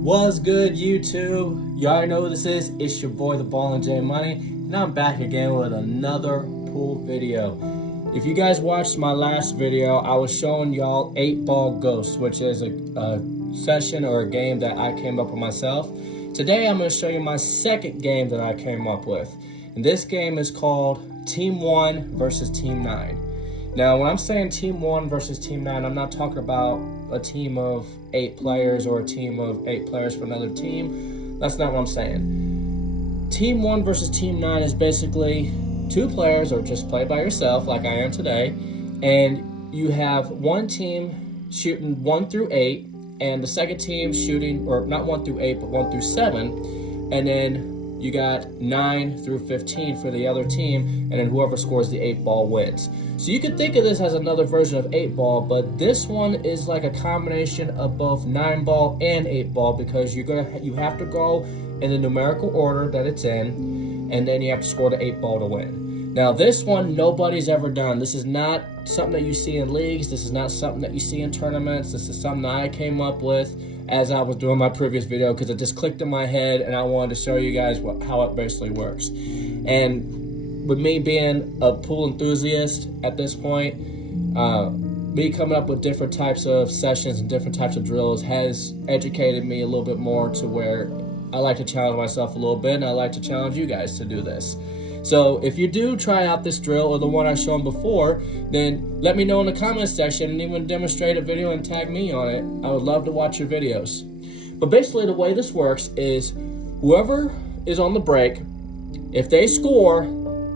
What's good, YouTube? You already know who this is. It's your boy, the Ballin JMoney, and I'm back again with another pool video. If you guys watched my last video, I was showing y'all 8-Ball Ghost, which is a session or a game that I came up with myself. Today, I'm going to show you my second game that I came up with, and this game is called Team 1 versus Team 9. Now, when I'm saying Team 1 versus Team 9, I'm not talking about a team of 8 players or a team of 8 players for another team. That's not what I'm saying. Team 1 versus Team 9 is basically 2 players, or just play by yourself like I am today, and you have one team shooting 1 through 8, and the second team shooting, or not 1 through 8, but 1 through 7, and then you got 9 through 15 for the other team, and then whoever scores the 8-ball wins. So you can think of this as another version of 8-ball, but this one is like a combination of both 9-ball and 8-ball, because you have to go in the numerical order that it's in, and then you have to score the 8-ball to win. Now this one nobody's ever done. This is not something that you see in leagues. This is not something that you see in tournaments. This is something that I came up with as I was doing my previous video, because it just clicked in my head and I wanted to show you guys how it basically works. And with me being a pool enthusiast at this point, me coming up with different types of sessions and different types of drills has educated me a little bit more to where I like to challenge myself a little bit, and I like to challenge you guys to do this. So if you do try out this drill or the one I've shown before, then let me know in the comments section and even demonstrate a video and tag me on it. I would love to watch your videos. But basically the way this works is whoever is on the break, if they score,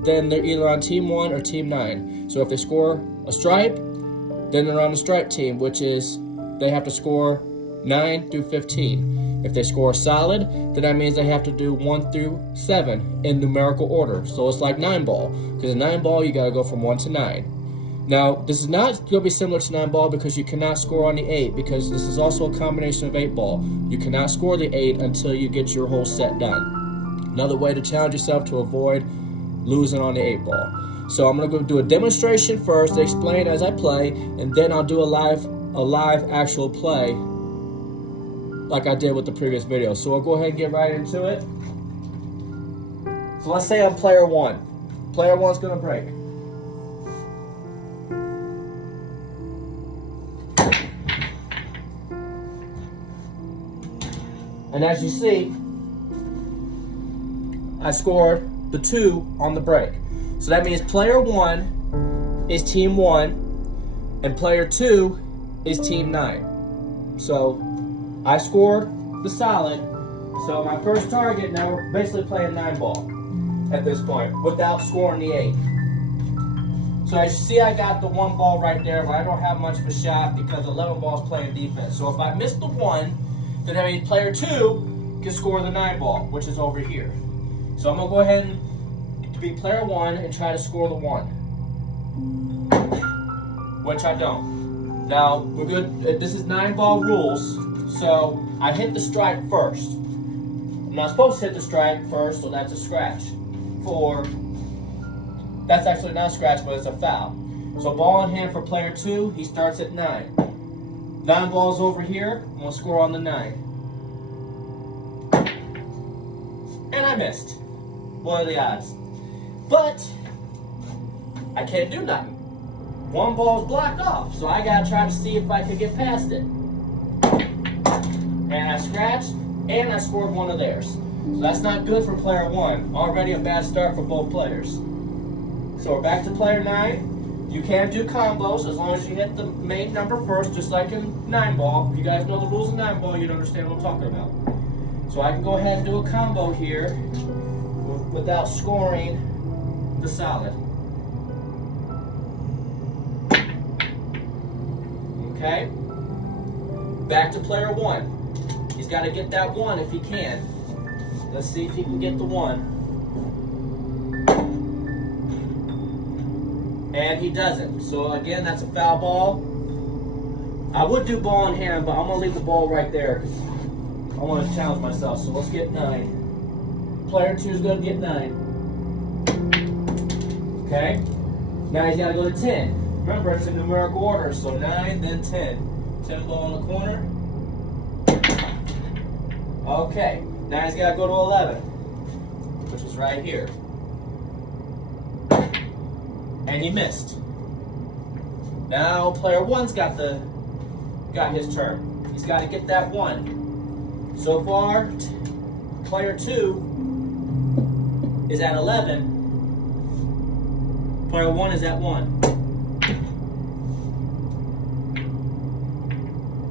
then they're either on Team 1 or Team 9. So if they score a stripe, then they're on the stripe team, which is they have to score 9 through 15. If they score a solid, then that means they have to do 1 through 7 in numerical order. So it's like 9-ball, because in 9-ball you gotta go from 1 to 9. Now, this is not gonna be similar to 9-ball because you cannot score on the 8, because this is also a combination of 8-ball. You cannot score the 8 until you get your whole set done. Another way to challenge yourself to avoid losing on the 8-ball. So I'm gonna go do a demonstration first, explain as I play, and then I'll do a live actual play like I did with the previous video. So I'll go ahead and get right into it. So let's say I'm player 1. Player 1's gonna break. And as you see, I scored the 2 on the break. So that means player 1 is Team 1, and player 2 is Team 9. So I scored the solid, so my first target, now we're basically playing 9-ball at this point, without scoring the 8. So as you see, I got the 1 ball right there, but I don't have much of a shot because 11 ball's playing defense. So if I miss the 1, then that means player 2 can score the 9-ball, which is over here. So I'm gonna go ahead and be player 1 and try to score the 1, which I don't. Now, we're good. This is 9-ball rules. So I hit the strike first. I'm not supposed to hit the strike first, so that's a scratch. That's actually not a scratch, but it's a foul. So ball in hand for player 2, he starts at 9. 9 balls over here, I'm gonna score on the 9. And I missed. What are the odds? But I can't do nothing. 1 ball is blocked off, so I gotta try to see if I can get past it. And I scratched, and I scored 1 of theirs. So that's not good for player 1. Already a bad start for both players. So we're back to player 9. You can do combos as long as you hit the main number first, just like in 9-ball. If you guys know the rules of 9-ball, you'd understand what I'm talking about. So I can go ahead and do a combo here without scoring the solid. Okay? Back to player 1. He's got to get that 1 if he can. Let's see if he can get the 1. And he doesn't. So again, that's a foul ball. I would do ball in hand, but I'm going to leave the ball right there because I want to challenge myself. So let's get 9. Player 2 is going to get 9. Okay? Now he's got to go to 10. Remember, it's in numerical order. So 9, then 10. 10 ball in the corner. Okay, now he's got to go to 11, which is right here. And he missed. Now player one's got his turn. He's got to get that 1. So far, player 2 is at 11. Player 1 is at 1.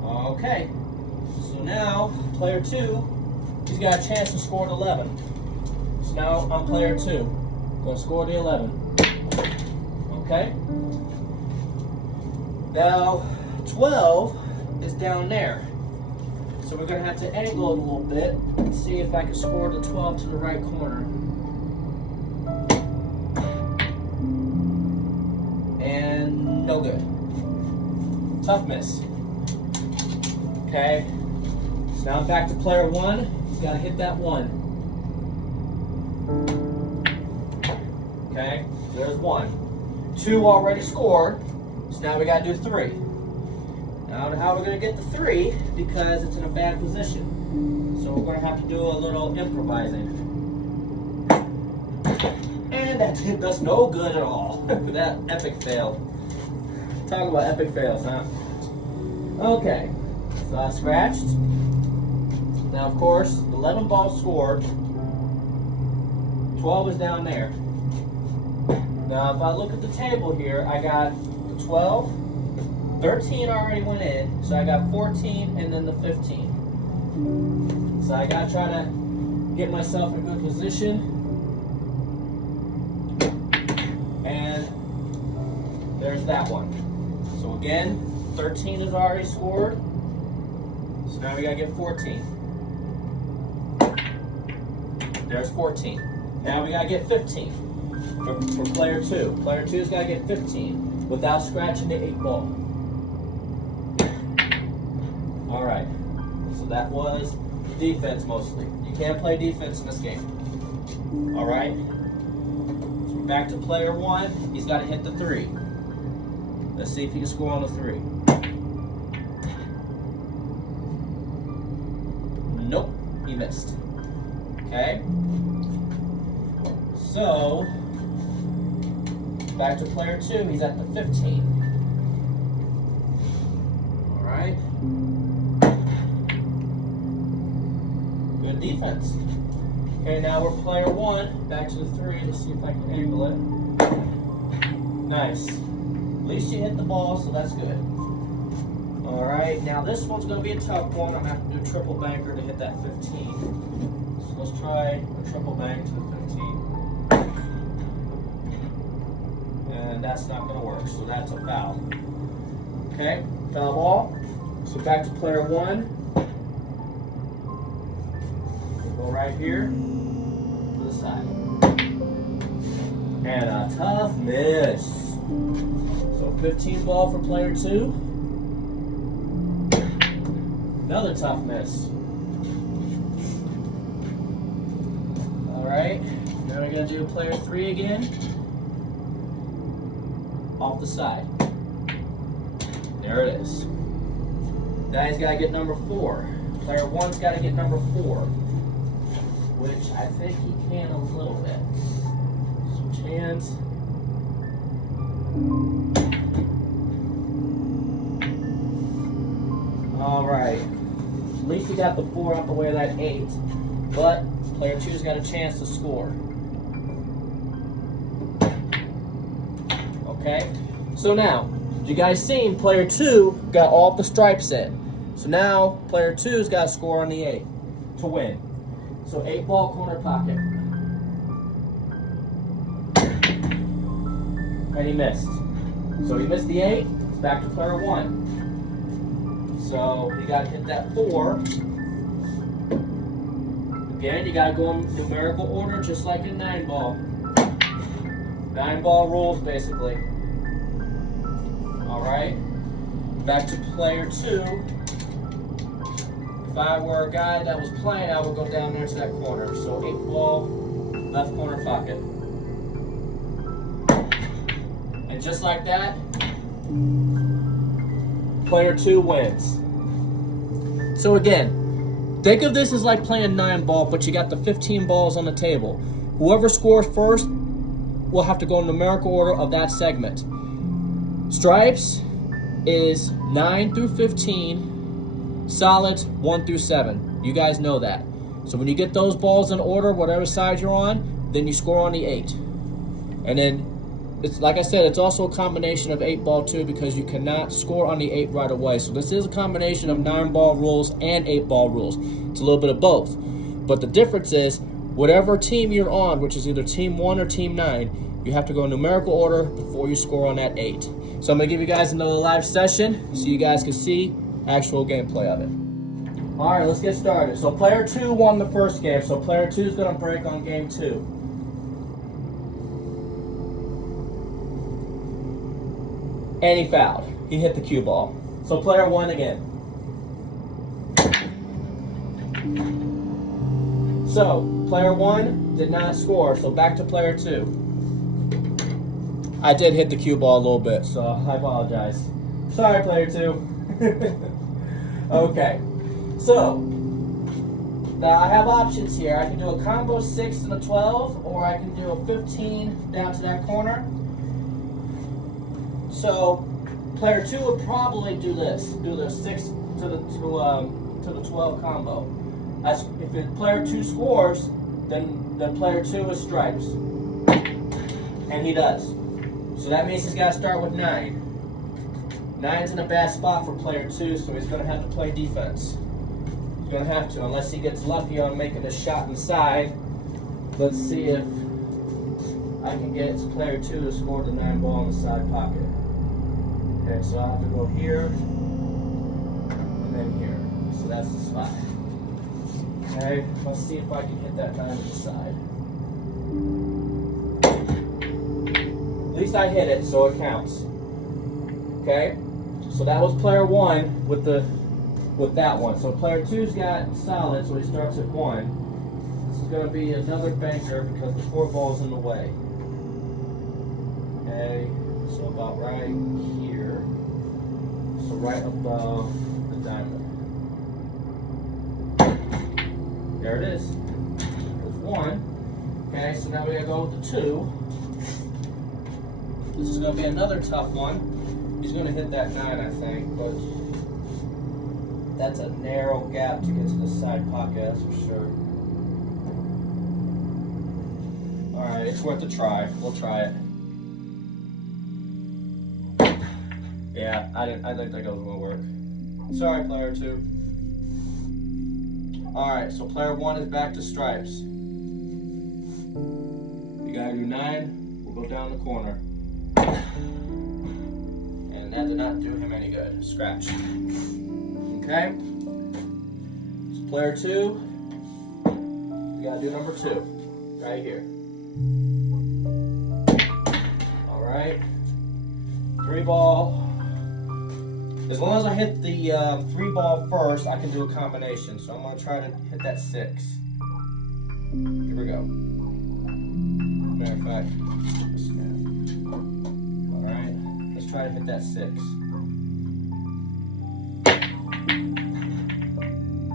Okay. So now, player 2, he's got a chance to score at 11. So now I'm player 2. Going to score the 11. Okay? Now, 12 is down there. So we're going to have to angle it a little bit and see if I can score the 12 to the right corner. And no good. Tough miss. Okay? So now I'm back to player 1. He's got to hit that 1. Okay? There's 1. 2 already scored. So now we got to do 3. Now I don't know how we're going to get the 3 because it's in a bad position. So we're going to have to do a little improvising. And that's no good at all. That epic fail. Talk about epic fails, huh? Okay. So I scratched. Now, of course, 11 balls scored. 12 is down there. Now, if I look at the table here, I got the 12, 13 already went in, so I got 14 and then the 15. So I got to try to get myself in a good position. And there's that one. So again, 13 is already scored. So now we got to get 14. There's 14. Now we got to get 15 for player 2. Player 2's got to get 15 without scratching the 8 ball. All right. So that was defense mostly. You can't play defense in this game. All right. So we're back to player 1. He's got to hit the 3. Let's see if he can score on the 3. Nope, he missed. Okay. So, back to player 2, he's at the 15. Alright. Good defense. Okay, now we're player 1, back to the 3, let's see if I can angle it. Nice. At least you hit the ball, so that's good. Alright, now this one's going to be a tough one. I'm going to have to do a triple banker to hit that 15. So let's try a triple bank to the 15. And that's not going to work, so that's a foul. Okay, foul ball. So back to player 1. We'll go right here to the side. And a tough miss. So 15 ball for player 2. Another tough miss. Alright, now we're going to do player 3 again. Off the side. There it is. Now he's got to get number 4. Player 1's got to get number 4. Which I think he can a little bit. Switch hands. Alright. At least he got the 4 out the way of that 8. But player 2's got a chance to score. Okay. So now, you guys seen player 2 got all the stripes in. So now player 2's got to score on the 8 to win. So 8 ball corner pocket. And he missed. So he missed the 8. It's back to player 1. So you got to hit that 4. Again, you got to go in numerical order just like in 9 ball. 9 ball rules basically. Alright. Back to player 2. If I were a guy that was playing, I would go down there to that corner. So 8 ball, left corner pocket. And just like that, player 2 wins. So again, Think of this as like playing 9-ball, but you got the 15 balls on the table. Whoever scores first will have to go in numerical order of that segment. Stripes is 9 through 15, solids 1 through 7. You guys know that. So when you get those balls in order, whatever side you're on, then you score on the 8. And then, it's like I said, it's also a combination of 8-ball too, because you cannot score on the 8 right away. So this is a combination of 9-ball rules and 8-ball rules. It's a little bit of both. But the difference is, whatever team you're on, which is either Team 1 or Team 9, you have to go in numerical order before you score on that 8. So I'm going to give you guys another live session so you guys can see actual gameplay of it. All right, let's get started. So player 2 won the first game, so player 2 is going to break on game 2. And he fouled. He hit the cue ball. So player 1 again. So player 1 did not score, so back to player 2. I did hit the cue ball a little bit, so I apologize. Sorry, player 2. Okay, so now I have options here. I can do a combo 6 and a 12, or I can do a 15 down to that corner. So player 2 would probably do the 6 to the 12 combo. If player 2 scores, then player 2 is stripes, and he does. So that means he's got to start with 9. 9's in a bad spot for player 2, so he's going to have to play defense. He's going to have to, unless he gets lucky on making a shot inside. Let's see if I can get player 2 to score the 9-ball in the side pocket. Okay, so I have to go here, and then here. So that's the spot. Okay, let's see if I can hit that 9 to the side. At least I hit it, so it counts. Okay, so that was player 1 with that one. So player 2's got solid, so he starts at 1. This is going to be another banker because the 4 ball's in the way. Okay, so about right here. So right above the diamond. There it is. There's 1. Okay, so now we gotta go with the 2. This is gonna be another tough one. He's gonna hit that 9, I think, but that's a narrow gap to get to the side pocket, that's for sure. Alright, it's worth a try. We'll try it. Yeah, I didn't think that was gonna work. Sorry, player 2. Alright, so player 1 is back to stripes. You gotta do 9, we'll go down the corner. And that did not do him any good. Scratch. Okay? So player 2, you gotta do number 2. Right here. Alright. 3-ball. As long as I hit the 3-ball first, I can do a combination. So I'm going to try to hit that 6. Here we go. Matter of fact, alright, let's try to hit that 6.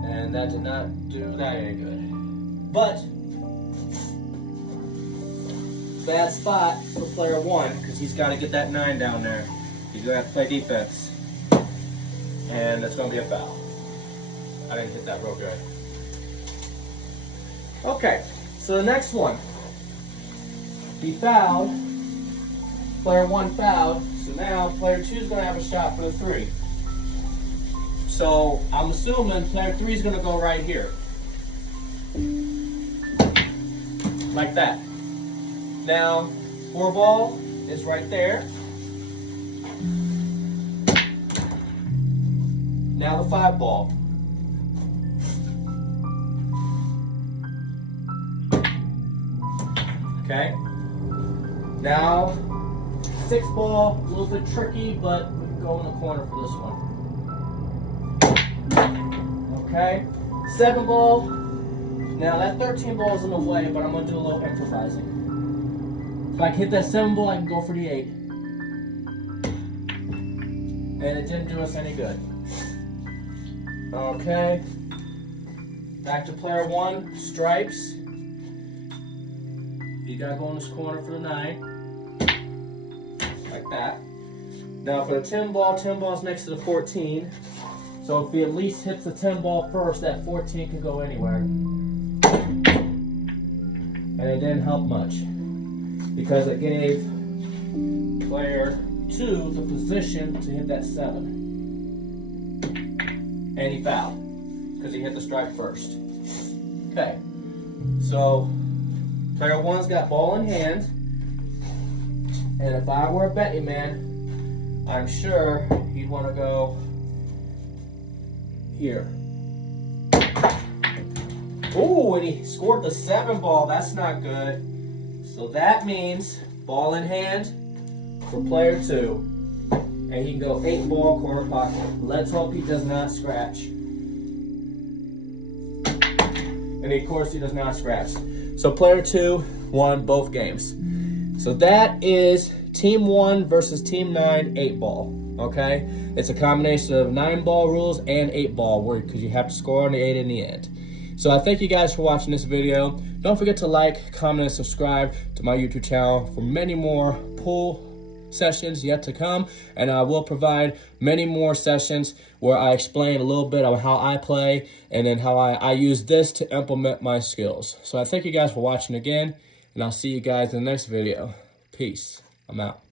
And that did not do that any good. But, bad spot for player 1, because he's got to get that 9 down there. He's going to have to play defense. And that's going to be a foul. I didn't hit that real good. Okay, so the next one. He fouled. Player 1 fouled. So now player 2 is going to have a shot for the 3. So I'm assuming player 3 is going to go right here. Like that. Now, 4-ball is right there. Now the 5-ball. Okay. Now 6-ball, a little bit tricky, but we can go in the corner for this one. Okay. 7-ball. Now that 13-ball is in the way, but I'm gonna do a little improvising. If I can hit that 7-ball, I can go for the 8. And it didn't do us any good. Okay. Back to player 1, stripes. You gotta go in this corner for the 9. Like that. Now for the 10 ball's next to the 14. So if he at least hits the 10 ball first, that 14 can go anywhere. And it didn't help much, because it gave player 2 the position to hit that 7. And he fouled, because he hit the stripe first. Okay, so player 1's got ball in hand. And if I were a betting man, I'm sure he'd want to go here. Oh, and he scored the 7 ball. That's not good. So that means ball in hand for player 2. And he can go 8 ball corner pocket. Let's hope he does not scratch. And of course he does not scratch. So player 2 won both games. So that is team 1 versus team 9 8 ball. Okay? It's a combination of 9 ball rules and 8 ball, because you have to score on the 8 in the end. So I thank you guys for watching this video. Don't forget to like, comment, and subscribe to my YouTube channel for many more pool sessions yet to come. And I will provide many more sessions where I explain a little bit of how I play and then how I use this to implement my skills. So I thank you guys for watching again, and I'll see you guys in the next video. Peace. I'm out.